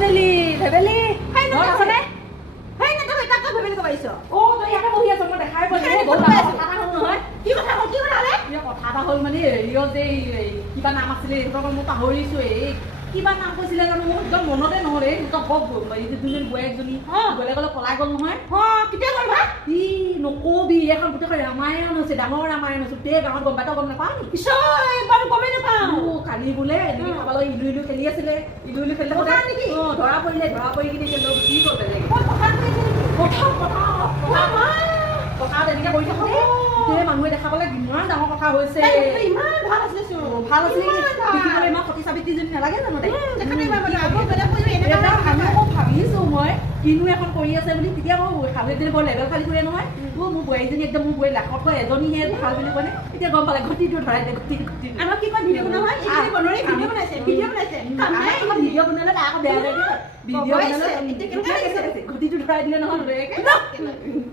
ভেবেলি ভেবেলি হেই ঘৰত আছনে? হেই না তই তাক ভেবেলি কব আহিছ তই ইয়াতে বহি আছ মই দেখাই পোৱা নাই বহুত ডাঙৰ কথা এটা হ'ল নহয় কি কথা হ'ল কথা এটা হ'ল মানে হেৰিয়ত যে কিবা নাম আছিলে সিহঁতক মই পাহৰিছো কিবা নাম কৈছিলে জানো মোৰ একদম মনতে নহ'ল সিহঁতক বৰ দুজনী বোৱাৰীজনী বেলেগলৈ পলাই গ'ল নহয় কেতিয়া গ'ল বা ই নকবি এখন গোটেইখন ৰামায়ণ হৈছে ডাঙৰ ৰামায়ণ হৈছে গোটেই গাঁৱত গম পাই তই গম নাপাৱ নেকি বাৰু গমেই নাপাওঁ কালি বোলে এনেকে খাবলৈ ইলু খেলি আছিলে ইলু খেলি নেকি ধৰা পৰি কিনে গুচি গ'ল বেলেগ কথা তেনেকে কৰি থাকোঁতে গোটেই মানুহে দেখা পালে ইমান ডাঙৰ কথা হৈছে ইমান ভাল আছিলে ভাল আছিলে দেখিবলৈ ইমান সতী সাবিত্ৰীজনী নালাগে জানো ভাবিছো মই কিনো এখন কৰি আছে বুলি তেতিয়া মই সাবিত্ৰী বৰ লেভেল খালি কৰে নহয় মোৰ বোৱাৰীজনী একদম মোৰ বোৱাৰী লাখতকৈ এজনীহে ভাল বুলি ক'লে এতিয়া গম পালে ঘটিটো ধৰাই দে ঘটি আমাৰ কি কয় ভিডিঅ' বনোৱা ভিডিঅ' বনালে তাৰ আকৌ বেয়া লাগে ভিডিঅ' বনালে ঘটিটো ধৰাই দিলে নহয়